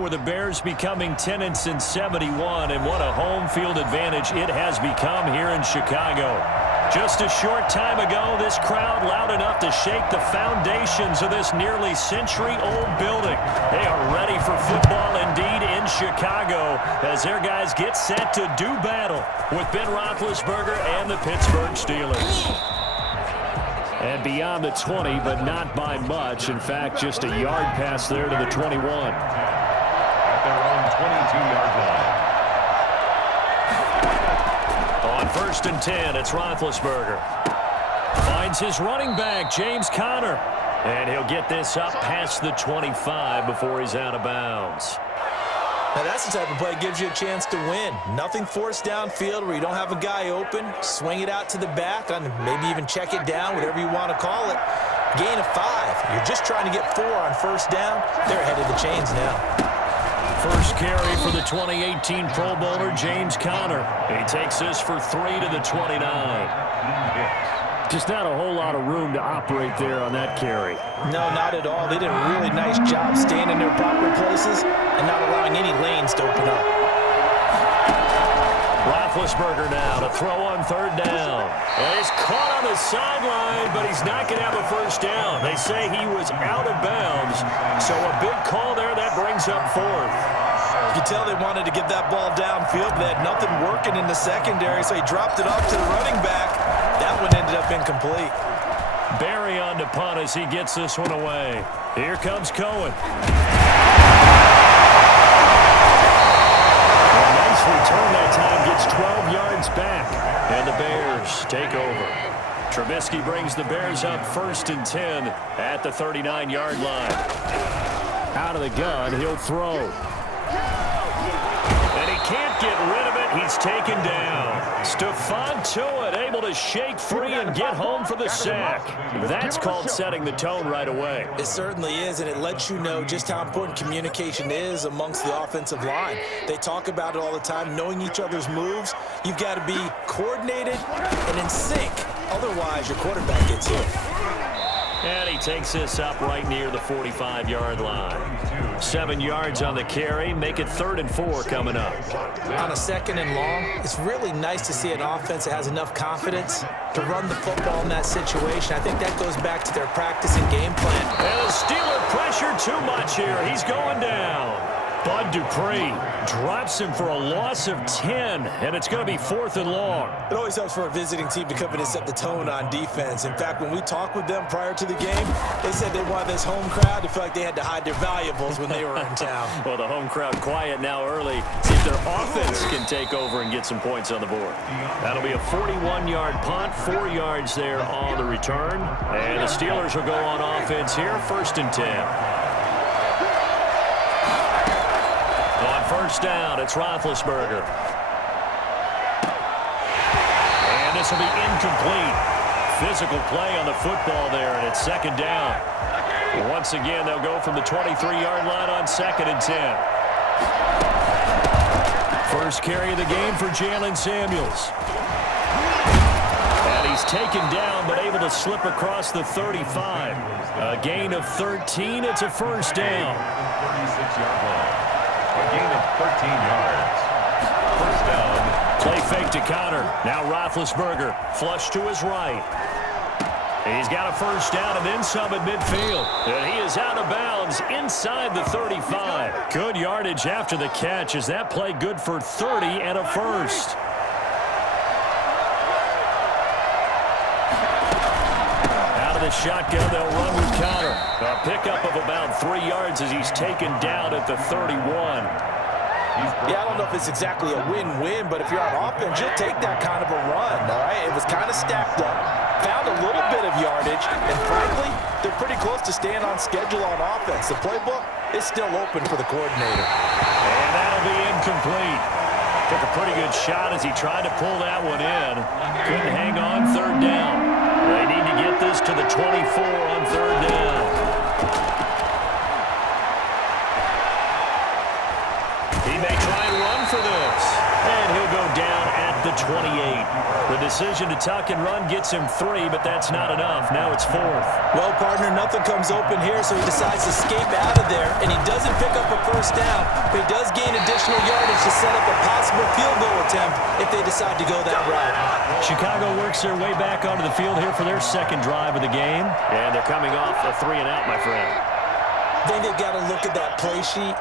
with the Bears becoming 10-71, and what a home field advantage it has become here in Chicago. Just a short time ago, this crowd loud enough to shake the foundations of this nearly century-old building. They are ready for football indeed in Chicago as their guys get set to do battle with Ben Roethlisberger and the Pittsburgh Steelers. And beyond the 20, but not by much. In fact, just a yard pass there to the 21. At their own 22-yard line. On 1st and 10, it's Roethlisberger. Finds his running back, James Conner. And he'll get this up past the 25 before he's out of bounds. Now that's the type of play that gives you a chance to win. Nothing forced downfield where you don't have a guy open. Swing it out to the back, and maybe even check it down, whatever you want to call it. Gain of 5. You're just trying to get 4 on 1st down. They're ahead of the chains now. First carry for the 2018 Pro Bowler, James Conner. He takes this for 3 to the 29. Just not a whole lot of room to operate there on that carry. No, not at all. They did a really nice job staying in their proper places and not allowing any lanes to open up. Roethlisberger now to throw on 3rd down. And he's caught on the sideline, but he's not going to have a 1st down. They say he was out of bounds, so a big call there that brings up 4th. You can tell they wanted to get that ball downfield, but they had nothing working in the secondary, so he dropped it off to the running back. That one ended up incomplete. Barry on to punt as he gets this one away. Here comes Cohen. A nice return that time, gets 12 yards back, and the Bears take over. Trubisky brings the Bears up 1st and 10 at the 39-yard line. Out of the gun, he'll throw. And he can't get rid of it. He's taken down. Stephon Tuitt able to shake free and get home for the sack. That's called setting the tone right away. It certainly is, and it lets you know just how important communication is amongst the offensive line. They talk about it all the time, knowing each other's moves. You've got to be coordinated and in sync. Otherwise, your quarterback gets hit. And he takes this up right near the 45-yard line. 7 yards on the carry. Make it 3rd and 4 coming up. On a 2nd and long, it's really nice to see an offense that has enough confidence to run the football in that situation. I think that goes back to their practice and game plan. And the Steeler pressure too much here. He's going down. Bud Dupree drops him for a loss of 10, and it's going to be 4th and long. It always helps for a visiting team to come in and set the tone on defense. In fact, when we talked with them prior to the game, they said they wanted this home crowd to feel like they had to hide their valuables when they were in town. Well, the home crowd quiet now early. See if their offense can take over and get some points on the board. That'll be a 41-yard punt, 4 yards there on the return. And the Steelers will go on offense here, 1st and 10. 1st down, it's Roethlisberger. And this will be incomplete. Physical play on the football there, and it's 2nd down. Once again, they'll go from the 23-yard line on 2nd and 10. First carry of the game for Jalen Samuels. And he's taken down, but able to slip across the 35. A gain of 13, it's a 1st down. 36-yard line. A gain of 13 yards. 1st down. Play fake to Conner. Now Roethlisberger. Flush to his right. He's got a 1st down and then some at midfield. And he is out of bounds inside the 35. Good yardage after the catch. Is that play good for 30 and a 1st? Out of the shotgun, they'll run with Conner. A pickup of about 3 yards as he's taken down at the 31. Yeah, I don't know if it's exactly a win-win, but if you're on offense, you'll take that kind of a run, all right? It was kind of stacked up, found a little bit of yardage, and frankly, they're pretty close to staying on schedule on offense. The playbook is still open for the coordinator. And that'll be incomplete. Took a pretty good shot as he tried to pull that one in. Couldn't hang on 3rd down. They need to get this to the 24 on 3rd down. He may try and run for this. And he'll go down at the the 28. The decision to tuck and run gets him 3, but that's not enough. Now it's 4th. Well, partner, nothing comes open here, so he decides to escape out of there, and he doesn't pick up a first down, but he does gain additional yardage to set up a possible field goal attempt if they decide to go that route. Chicago works their way back onto the field here for their second drive of the game, and they're coming off a 3-and-out, my friend. I think they've got to look at that play sheet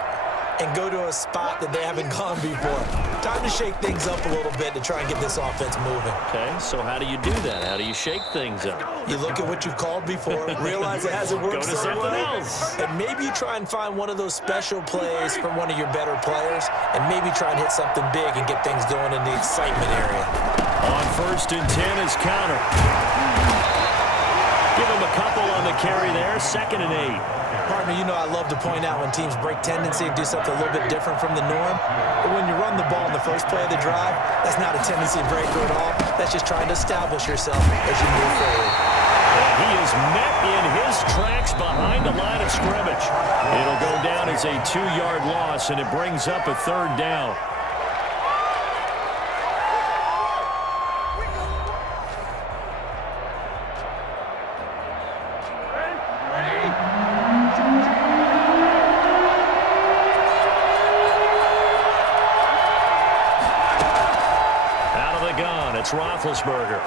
and go to a spot that they haven't gone before. Time to shake things up a little bit to try and get this offense moving. Okay, so how do you do that? How do you shake things up? You look at what you've called before, realize it hasn't worked Go to something else. and maybe you try and find one of those special plays from one of your better players, and maybe try and hit something big and get things going in the excitement area. On 1st and 10 is counter. Give him a couple on the carry there. 2nd and 8. Partner, you know I love to point out when teams break tendency and do something a little bit different from the norm. But when you run the ball in the first play of the drive, that's not a tendency breaker at all. That's just trying to establish yourself as you move forward. And he is met in his tracks behind the line of scrimmage. It'll go down as a 2-yard loss, and it brings up a 3rd down. It's Roethlisberger.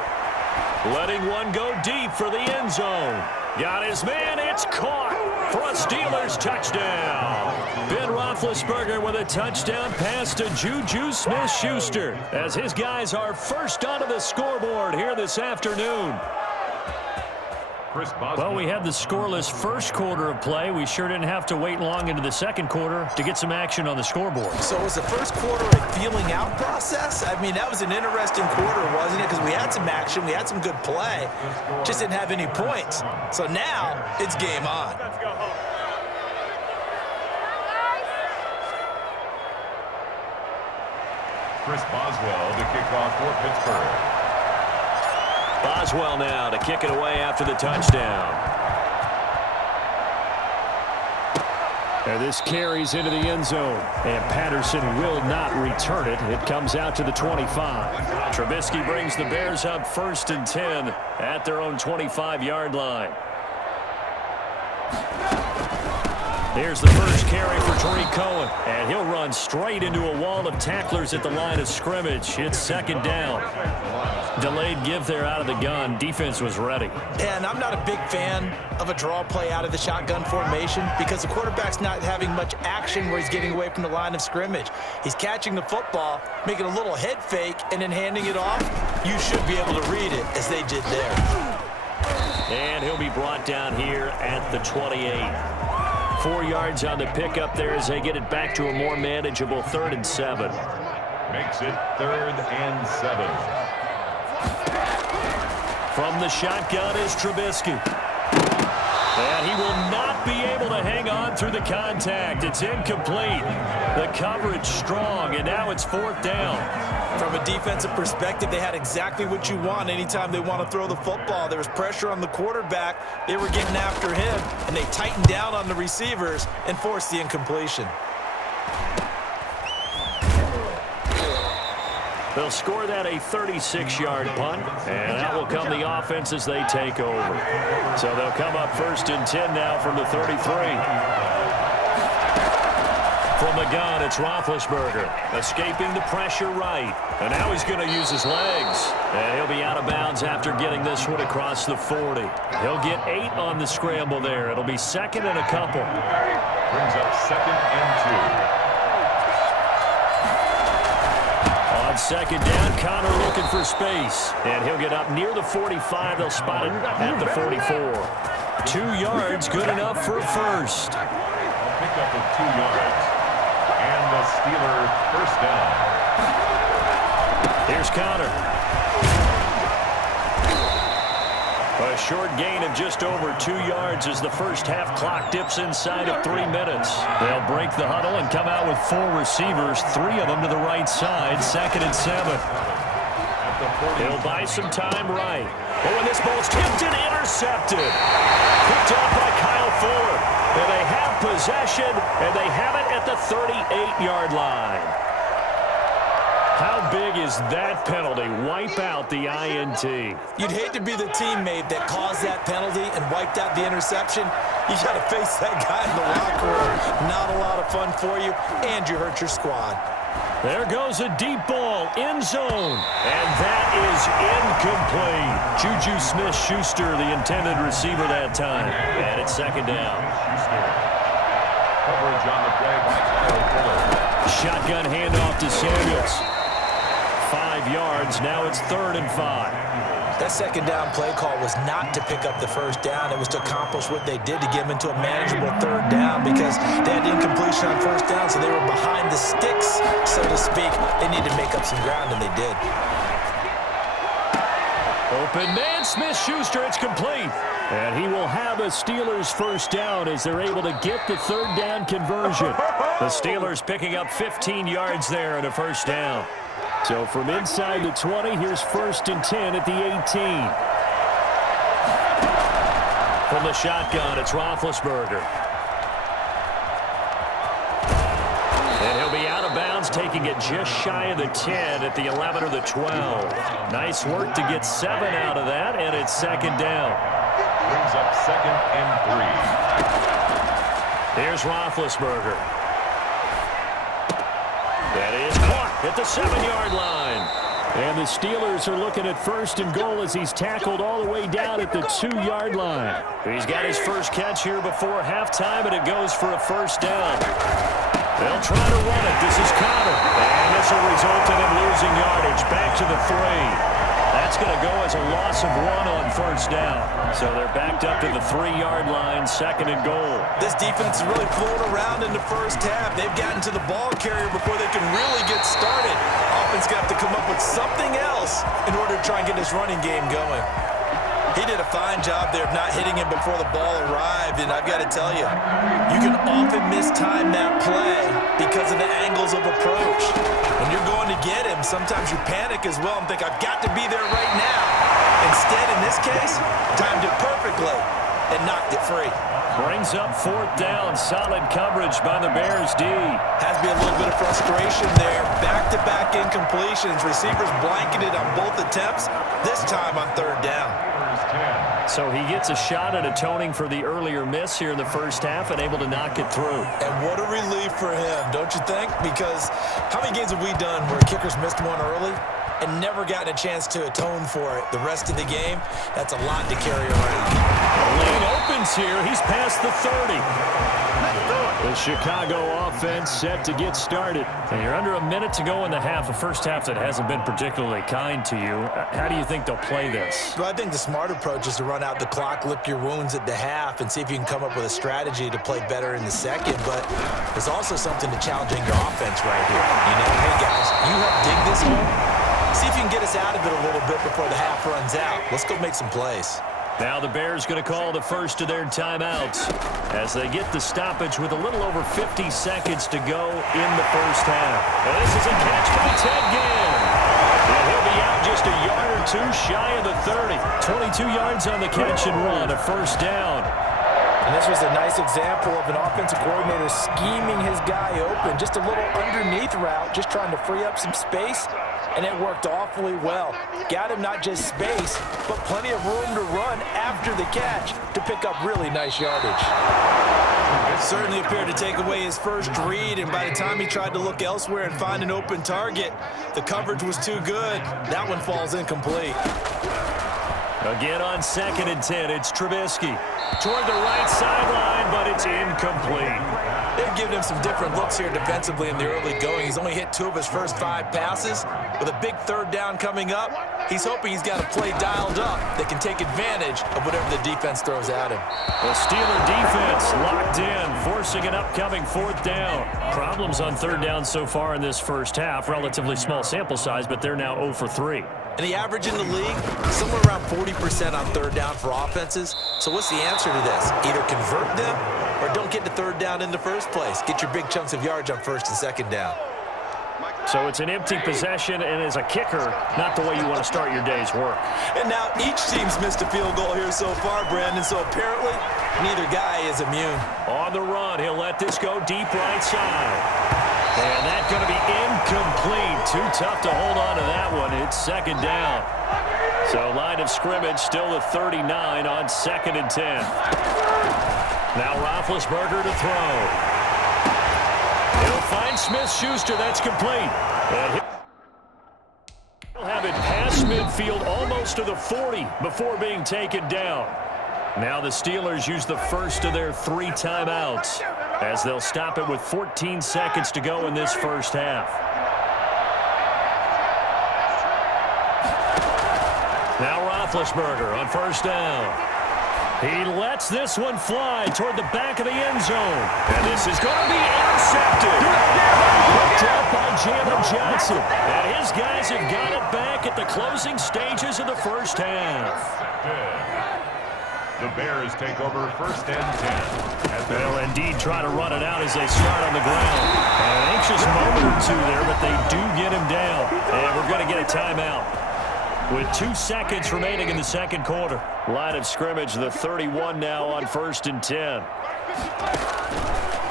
Letting one go deep for the end zone. Got his man. It's caught for a Steelers touchdown. Ben Roethlisberger with a touchdown pass to Juju Smith-Schuster as his guys are first onto the scoreboard here this afternoon. Well, we had the scoreless first quarter of play. We sure didn't have to wait long into the second quarter to get some action on the scoreboard. So was the first quarter a feeling out process? I mean, that was an interesting quarter, wasn't it? Because we had some action, we had some good play, just didn't have any points. So now it's game on. Chris Boswell to kick off for Pittsburgh. Boswell now to kick it away after the touchdown. And this carries into the end zone. And Patterson will not return it. It comes out to the 25. Trubisky brings the Bears up 1st and 10 at their own 25-yard line. Here's the first carry for Tariq Cohen. And he'll run straight into a wall of tacklers at the line of scrimmage. It's 2nd down. Delayed give there out of the gun. Defense was ready. And I'm not a big fan of a draw play out of the shotgun formation because the quarterback's not having much action where he's getting away from the line of scrimmage. He's catching the football, making a little head fake, and then handing it off. You should be able to read it as they did there. And he'll be brought down here at the 28. 4 yards on the pickup there as they get it back to a more manageable 3rd and 7. Makes it 3rd and 7. From the shotgun is Trubisky. And he will not be able to hang on through the contact. It's incomplete. The coverage strong, and now it's 4th down. From a defensive perspective, they had exactly what you want anytime they want to throw the football. There was pressure on the quarterback. They were getting after him, and they tightened down on the receivers and forced the incompletion. They'll score that a 36-yard punt, and that will come the offense as they take over. So they'll come up 1st and 10 now from the 33. From the gun, it's Roethlisberger, escaping the pressure right. And now he's going to use his legs. And he'll be out of bounds after getting this one across the 40. He'll get 8 on the scramble there. It'll be 2nd and a couple. Brings up 2nd and 2. On 2nd down, Connor looking for space. And he'll get up near the 45. They'll spot it at the 44. 2 yards, good enough for a first. Pick up with 2 yards. And the Steelers first down. Here's Connor. A short gain of just over 2 yards as the first half clock dips inside of 3 minutes. They'll break the huddle and come out with 4 receivers, 3 of them to the right side, 2nd and 7. He'll buy some time right. Oh, and this ball's tipped and intercepted. Picked off by Kyle Fuller. And they have possession, and they have it at the 38-yard line. How big is that penalty? Wipe out the INT. You'd hate to be the teammate that caused that penalty and wiped out the interception. You got to face that guy in the locker room. Not a lot of fun for you, and you hurt your squad. There goes a deep ball, end zone, and that is incomplete. Juju Smith-Schuster, the intended receiver that time, and it's second down. Coverage on the play by Kyle Fuller. Shotgun handoff to Samuels. 5 yards, now it's 3rd and 5. That second down play call was not to pick up the first down. It was to accomplish what they did to get them into a manageable 3rd down because they had incompletion on first down, so they were behind the sticks, so to speak. They needed to make up some ground, and they did. Open man, Smith-Schuster, it's complete. And he will have a Steelers first down as they're able to get the 3rd down conversion. The Steelers picking up 15 yards there and a first down. So from inside the 20, here's 1st and 10 at the 18. From the shotgun, it's Roethlisberger. And he'll be out of bounds, taking it just shy of the 10 at the 11 or the 12. Nice work to get 7 out of that, and it's second down. Brings up 2nd and 3. Here's Roethlisberger. That is caught at the 7-yard line. And the Steelers are looking at 1st and goal as he's tackled all the way down at the 2-yard line. He's got his first catch here before halftime, and it goes for a first down. They'll try to run it. This is Connor. And this will result in him losing yardage. Back to the 3. That's going to go as a loss of 1 on first down. So they're backed up to the 3-yard line, 2nd and goal. This defense is really floating around in the first half. They've gotten to the ball carrier before they can really get started. Offense going to have to come up with something else in order to try and get this running game going. He did a fine job there of not hitting him before the ball arrived, and I've got to tell you, you can often mistime that play because of the angles of approach. When you're going to get him, sometimes you panic as well and think, I've got to be there right now. Instead, in this case, timed it perfectly and knocked it free. Brings up 4th down. Solid coverage by the Bears D. Has to be a little bit of frustration there. Back-to-back incompletions. Receivers blanketed on both attempts, this time on 3rd down. So he gets a shot at atoning for the earlier miss here in the first half and able to knock it through. And what a relief for him, don't you think? Because how many games have we done where kickers missed one early and never gotten a chance to atone for it the rest of the game? That's a lot to carry around. Lane opens here. He's past the 30. The Chicago offense set to get started. And you're under a minute to go in the half, a first half that hasn't been particularly kind to you. How do you think they'll play this? Well, I think the smart approach is to run out the clock, lick your wounds at the half, and see if you can come up with a strategy to play better in the second. But there's also something to challenging your offense right here. You know, hey, guys, you help dig this hole. See if you can get us out of it a little bit before the half runs out. Let's go make some plays. Now the Bears going to call the first of their timeouts as they get the stoppage with a little over 50 seconds to go in the first half. And this is a catch by Ted Ginn. And he'll be out just a yard or 2 shy of the 30. 22 yards on the catch and run, a first down. And this was a nice example of an offensive coordinator scheming his guy open. Just a little underneath route, just trying to free up some space. And it worked awfully well. Got him not just space, but plenty of room to run after the catch to pick up really nice yardage. Certainly appeared to take away his first read, and by the time he tried to look elsewhere and find an open target, the coverage was too good. That one falls incomplete. Again on 2nd and 10, it's Trubisky. Toward the right sideline, but it's incomplete. They've given him some different looks here defensively in the early going. He's only hit 2 of his first 5 passes. With a big 3rd down coming up, he's hoping he's got a play dialed up that can take advantage of whatever the defense throws at him. The Steeler defense locked in, forcing an upcoming 4th down. Problems on 3rd down so far in this first half. Relatively small sample size, but they're now 0 for 3. And the average in the league, somewhere around 40% on 3rd down for offenses. So what's the answer to this? Either convert them or don't get to 3rd down in the first place. Get your big chunks of yards on 1st and 2nd down. So it's an empty possession, and as a kicker, not the way you want to start your day's work. And now each team's missed a field goal here so far, Brandon, so apparently neither guy is immune. On the run, he'll let this go deep right side. And that's going to be incomplete. Incomplete. Too tough to hold on to that one. It's second down. So line of scrimmage still at 39 on 2nd and 10. Now Roethlisberger to throw. He'll find Smith-Schuster. That's complete. And he'll have it past midfield almost to the 40 before being taken down. Now the Steelers use the first of their 3 timeouts as they'll stop it with 14 seconds to go in this first half. Now Roethlisberger on first down. He lets this one fly toward the back of the end zone. And this is going to be intercepted. Picked up by Jalen Johnson. And his guys have got it back at the closing stages of the first half. The Bears take over 1st and 10. They'll indeed try to run it out as they start on the ground. An anxious moment or two there, but they do get him down. And we're going to get a timeout. With 2 seconds remaining in the second quarter. Line of scrimmage, the 31 now on 1st and 10.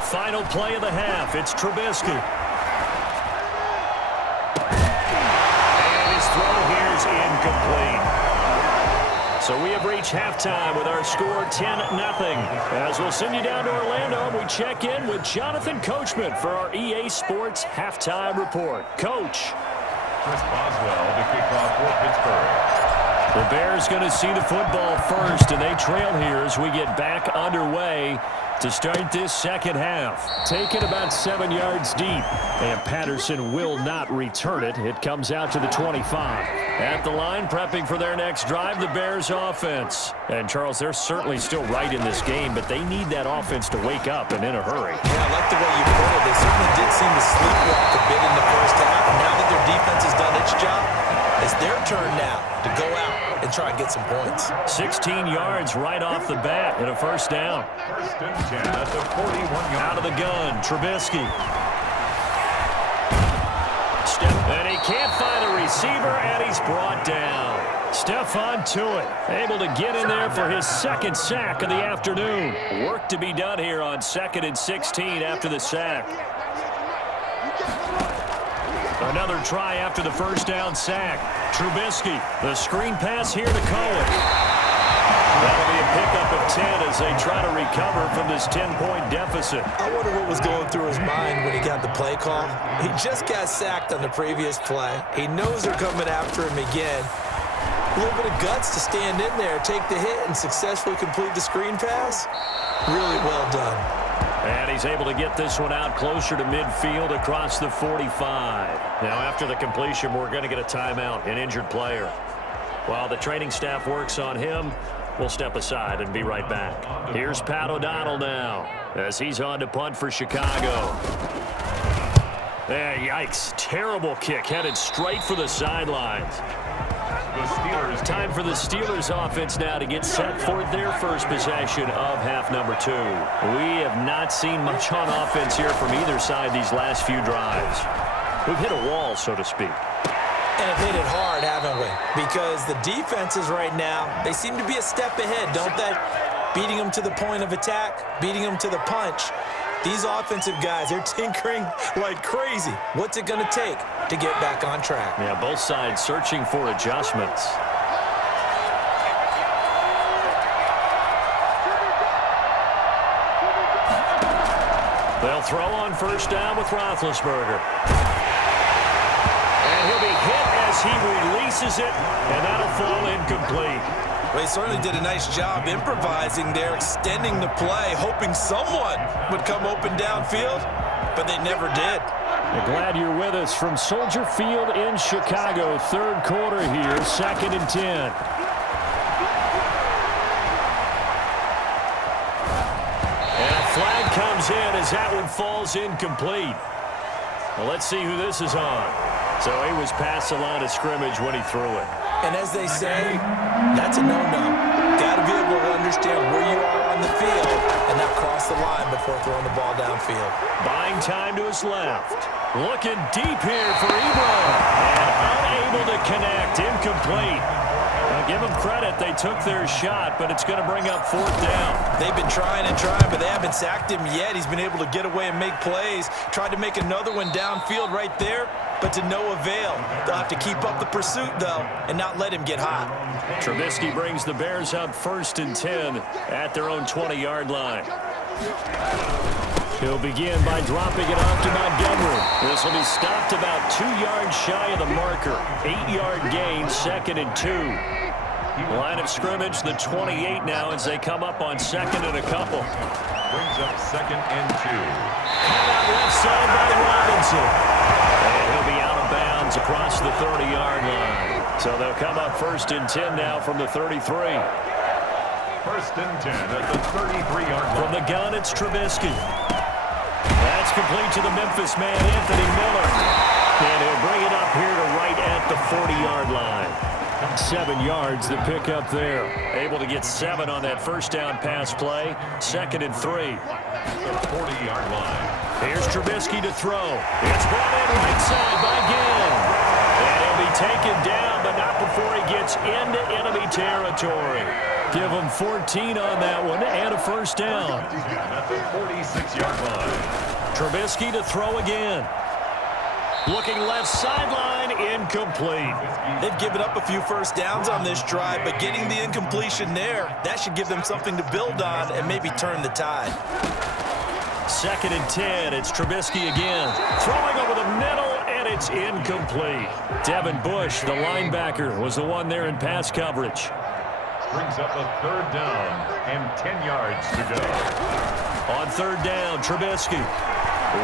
Final play of the half. It's Trubisky. And his throw here is incomplete. So we have reached halftime with our score 10-0. As we'll send you down to Orlando, we check in with Jonathan Coachman for our EA Sports Halftime Report. Coach. Chris Boswell to kick off for Pittsburgh. The Bears going to see the football first, and they trail here as we get back underway to start this second half. Taken about 7 yards deep, and Patterson will not return it. It comes out to the 25. At the line, prepping for their next drive, the Bears offense. And, Charles, they're certainly still right in this game, but they need that offense to wake up and in a hurry. Yeah, I like the way you put it. They certainly did seem to sleepwalk a bit in the first half. Now that their defense has done its job, it's their turn now to go out and try and get some points. 16 yards right off the bat and a first down. 1st and 10 at the 41-yard. Out of the gun, Trubisky. And he can't find a receiver, and he's brought down. Stephon Tuitt able to get in there for his 2nd sack of the afternoon. Work to be done here on 2nd and 16 after the sack. Another try after the first down sack. Trubisky, the screen pass here to Cohen. That'll be a pickup of 10 as they try to recover from this 10-point deficit. I wonder what was going through his mind when he got the play call. He just got sacked on the previous play. He knows they're coming after him again. A little bit of guts to stand in there, take the hit, and successfully complete the screen pass. Really well done. And he's able to get this one out closer to midfield across the 45. Now, after the completion, we're going to get a timeout, an injured player. While the training staff works on him, we'll step aside and be right back. Here's Pat O'Donnell now as he's on to punt for Chicago. Yikes. Terrible kick headed straight for the sidelines. Time for the Steelers offense now to get set for their first possession of half number 2. We have not seen much on offense here from either side these last few drives. We've hit a wall, so to speak. And have hit it hard, haven't we? Because the defenses right now, they seem to be a step ahead, don't they? Beating them to the point of attack, beating them to the punch. These offensive guys, they're tinkering like crazy. What's it going to take to get back on track? Yeah, both sides searching for adjustments. They'll throw on first down with Roethlisberger. And he'll be hit as he releases it, and that'll fall incomplete. Well, he certainly did a nice job improvising there, extending the play, hoping someone would come open downfield, but they never did. We're glad you're with us from Soldier Field in Chicago. Third quarter here, 2nd and 10. And a flag comes in as that one falls incomplete. Well, let's see who this is on. So he was past the line of scrimmage when he threw it. And as they say, that's a no-no. Got to be able to understand where you are on the field and not cross the line before throwing the ball downfield. Buying time to his left. Looking deep here for Ebron. And unable to connect. Incomplete. Now give them credit. They took their shot, but it's going to bring up 4th down. They've been trying and trying, but they haven't sacked him yet. He's been able to get away and make plays. Tried to make another one downfield right there. but to no avail. They'll have to keep up the pursuit, though, and not let him get hot. Trubisky brings the Bears up 1st and 10 at their own 20-yard line. He'll begin by dropping it off to Montgomery. This will be stopped about 2 yards shy of the marker. 8-yard gain, 2nd and 2. Line of scrimmage, the 28 now as they come up on 2nd and a couple. Brings up 2nd and 2. Caught out left side by Robinson. And he'll be out of bounds across the 30-yard line. So they'll come up 1st and 10 now from the 33. 1st and 10 at the 33-yard line. From the gun, it's Trubisky. That's complete to the Memphis man, Anthony Miller. And he'll bring it up here to right at the 40-yard line. 7 yards, the pick up there. Able to get 7 on that first down pass play. 2nd and 3. The 40-yard line. Here's Trubisky to throw. It's brought in right side by Gann. And he'll be taken down, but not before he gets into enemy territory. Give him 14 on that one and a first down. At the 46-yard line. Trubisky to throw again. Looking left sideline, incomplete. They've given up a few first downs on this drive, but getting the incompletion there, that should give them something to build on and maybe turn the tide. 2nd and 10, it's Trubisky again. Throwing over the middle, and it's incomplete. Devin Bush, the linebacker, was the one there in pass coverage. Brings up a 3rd down and 10 yards to go. On 3rd down, Trubisky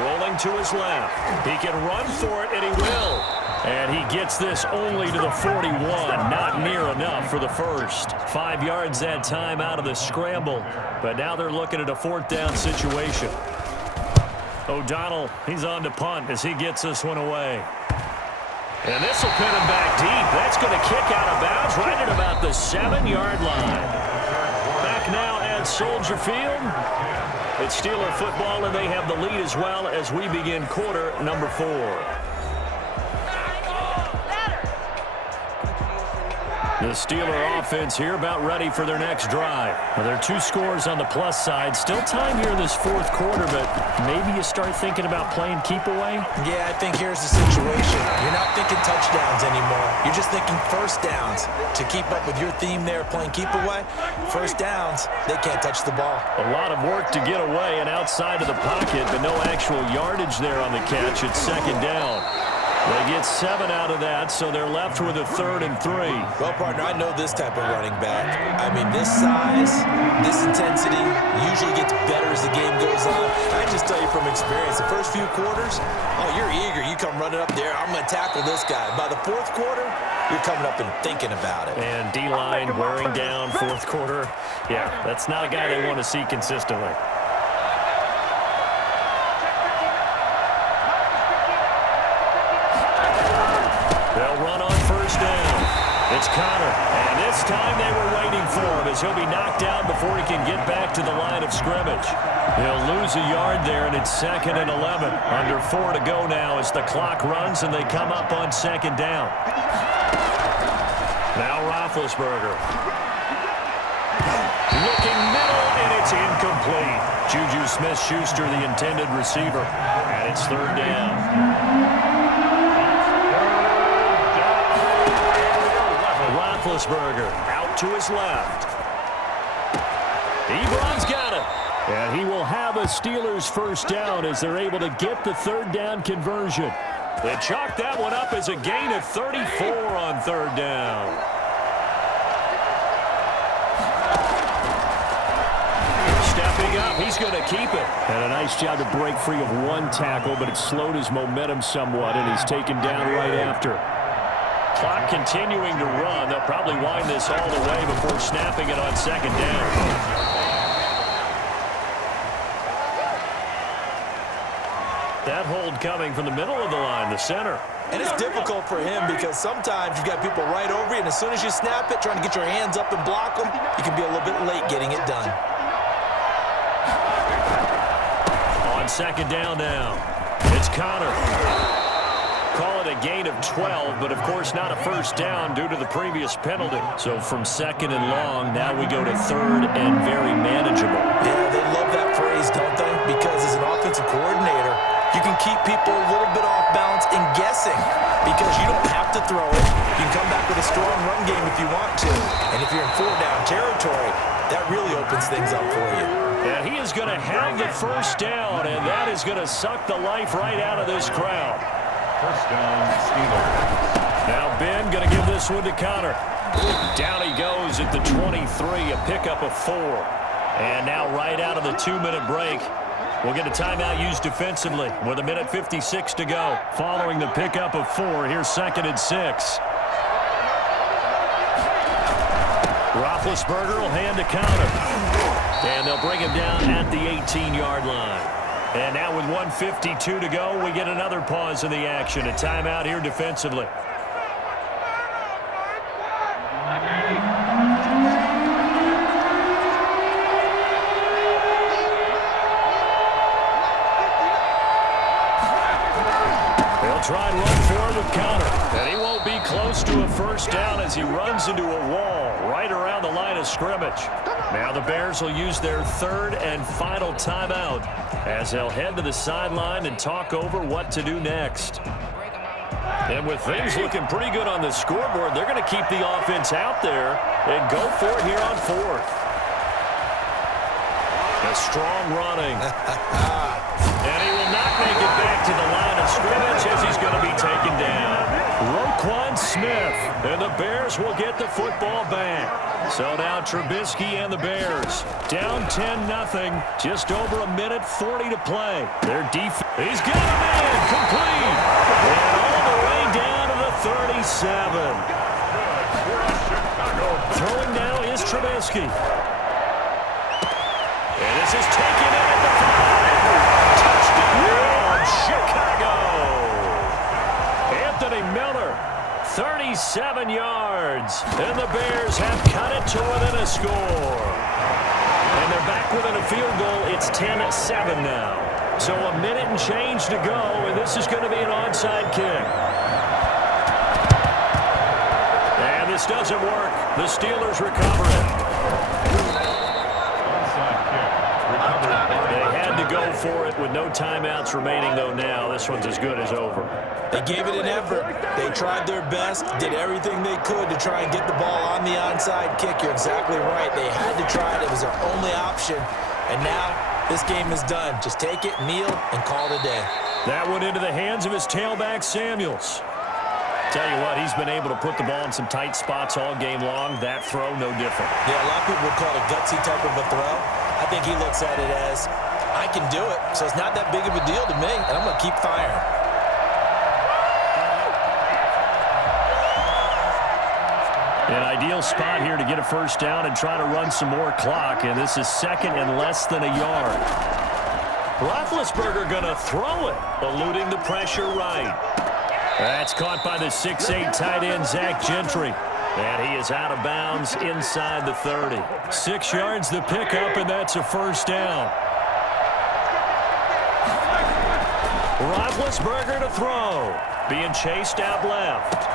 rolling to his left. He can run for it, and he will. And he gets this only to the 41. Not near enough for the first. 5 yards that time out of the scramble. But now they're looking at a 4th down situation. O'Donnell, he's on to punt as he gets this one away. And this will pin him back deep. That's going to kick out of bounds right at about the 7-yard line. Back now at Soldier Field. It's Steeler football, and they have the lead as well as we begin quarter number 4. The Steeler offense here about ready for their next drive. Well, there are 2 scores on the plus side. Still time here in this 4th quarter, but maybe you start thinking about playing keep away? Yeah, I think here's the situation. You're not thinking touchdowns anymore. You're just thinking first downs. To keep up with your theme there, playing keep away, first downs, they can't touch the ball. A lot of work to get away and outside of the pocket, but no actual yardage there on the catch. It's 2nd down. They get 7 out of that, so they're left with a 3rd and 3. Well, partner, I know this type of running back. I mean, this size, this intensity usually gets better as the game goes on. I just tell you from experience, the first few quarters, oh, you're eager. You come running up there, I'm going to tackle this guy. By the 4th quarter, you're coming up and thinking about it. And D-line wearing down 4th quarter. Yeah, that's not a guy they want to see consistently. They'll run on first down. It's Connor, and this time they were waiting for him as he'll be knocked out before he can get back to the line of scrimmage. He'll lose a yard there, and it's 2nd and 11. Under 4 to go now as the clock runs, and they come up on 2nd down. Now Roethlisberger. Looking middle, and it's incomplete. Juju Smith-Schuster, the intended receiver, and it's 3rd down. Roethlisberger out to his left. Ebron's got it. And he will have a Steelers first down as they're able to get the 3rd down conversion. They chalk that one up as a gain of 34 on 3rd down. Stepping up, he's going to keep it. And a nice job to break free of 1 tackle, but it slowed his momentum somewhat, and he's taken down right after. Clock continuing to run. They'll probably wind this all the way before snapping it on 2nd down. That hold coming from the middle of the line, the center. And it's difficult for him because sometimes you've got people right over you, and as soon as you snap it, trying to get your hands up and block them, you can be a little bit late getting it done. On 2nd down now, it's Connor. Call it a gain of 12, but of course not a first down due to the previous penalty. So from 2nd and long, now we go to 3rd and very manageable. Yeah, they love that phrase, don't they? Because as an offensive coordinator, you can keep people a little bit off balance and guessing because you don't have to throw it. You can come back with a strong run game if you want to. And if you're in 4-down territory, that really opens things up for you. And he is going to have the first down, and that is going to suck the life right out of this crowd. First down, Steelers. Now Ben going to give this one to Connor. Down he goes at the 23, a pickup of 4. And now right out of the 2-minute break, we'll get a timeout used defensively with 1:56 to go. Following the pickup of 4, here's 2nd and 6. Roethlisberger will hand to Connor. And they'll bring him down at the 18-yard line. And now with 1:52 to go, we get another pause in the action. A timeout here defensively. Try and run forward with Connor. And he won't be close to a first down as he runs into a wall right around the line of scrimmage. Now the Bears will use their 3rd and final timeout as they'll head to the sideline and talk over what to do next. And with things looking pretty good on the scoreboard, they're going to keep the offense out there and go for it here on 4th. A strong running. And he will not make it back to the line of scrimmage as he's going to be taken down. Roquan Smith, and the Bears will get the football back. So now Trubisky and the Bears down 10-0, just over 1:40 to play. Their defense, he's got a man, complete, and all the way down to the 37. Throwing now is Trubisky. And this is taken in at the 5. Touchdown, Chicago. Anthony Miller, 37 yards. And the Bears have cut it to within a score. And they're back within a field goal. It's 10-7 now. So a minute and change to go, and this is going to be an onside kick. And this doesn't work. The Steelers recover it. Go for it with no timeouts remaining, though. Now this one's as good as over. They gave it an effort. They tried their best, did everything they could to try and get the ball on the onside kick. You're exactly right. They had to try it. It was their only option. And now this game is done. Just take it, kneel, and call it a day. That went into the hands of his tailback, Samuels. Tell you what, he's been able to put the ball in some tight spots all game long. That throw, no different. Yeah, a lot of people would call it a gutsy type of a throw. I think he looks at it as, I can do it, so it's not that big of a deal to me, and I'm going to keep firing. An ideal spot here to get a first down and try to run some more clock, and this is 2nd and less than a yard. Roethlisberger going to throw it, eluding the pressure right. That's caught by the 6'8" tight end, Zach Gentry. And he is out of bounds inside the 30. 6 yards the pickup, and that's a first down. Roethlisberger to throw. Being chased out left.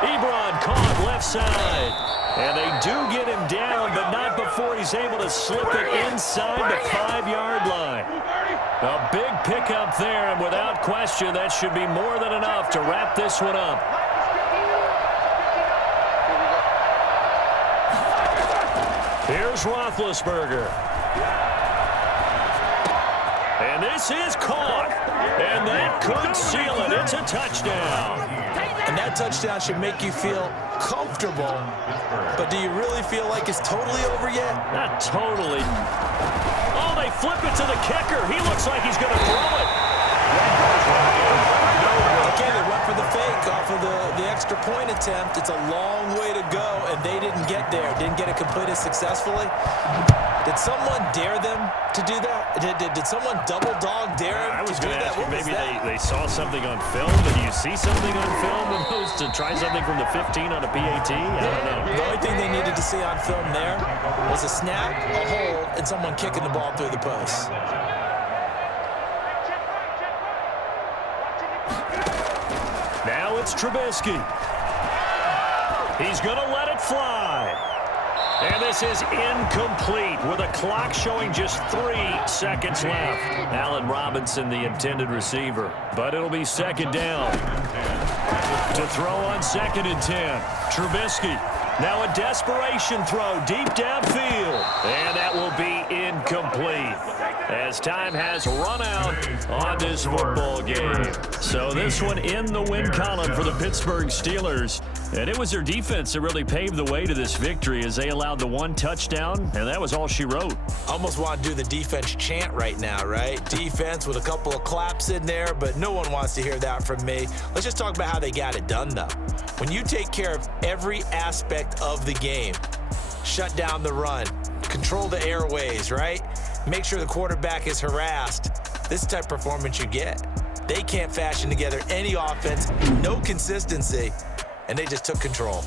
Ebron caught left side. And they do get him down, but not before he's able to slip it inside the 5-yard line. A big pickup there, and without question, that should be more than enough to wrap this one up. Here's Roethlisberger. And this is caught. And that could seal it. It's a touchdown. And that touchdown should make you feel comfortable. But do you really feel like it's totally over yet? Not totally. Oh, they flip it to the kicker. He looks like he's going to throw it. Okay, they went for the fake off of the extra point attempt. It's a long way to go, and they didn't get there. Didn't get it completed successfully. Did someone dare them to do that? Did someone double dog dare them to do that? Maybe they saw something on film. Did you see something on film opposed to try something from the 15 on a PAT? I don't know. The only thing they needed to see on film there was a snap, a hold, and someone kicking the ball through the post. Now it's Trubisky. He's going to let it fly. And this is incomplete with a clock showing just 3 seconds left. Allen Robinson, the intended receiver. But it'll be second down. To throw on 2nd and 10. Trubisky. Now a desperation throw deep downfield. And that will be incomplete as time has run out on this football game. So this one in the win column for the Pittsburgh Steelers. And it was their defense that really paved the way to this victory as they allowed the 1 touchdown, and that was all she wrote. Almost want to do the defense chant right now, right? Defense with a couple of claps in there, but no one wants to hear that from me. Let's just talk about how they got it done, though. When you take care of every aspect of the game, shut down the run, control the airways, right? Make sure the quarterback is harassed. This is the type of performance you get. They can't fashion together any offense, no consistency, and they just took control.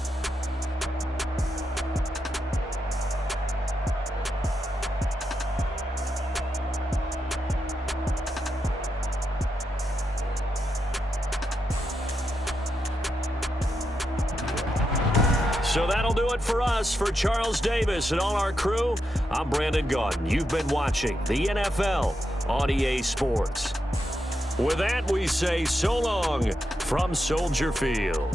So that'll do it for us. For Charles Davis and all our crew, I'm Brandon Gaudin. You've been watching the NFL on EA Sports. With that, we say so long from Soldier Field.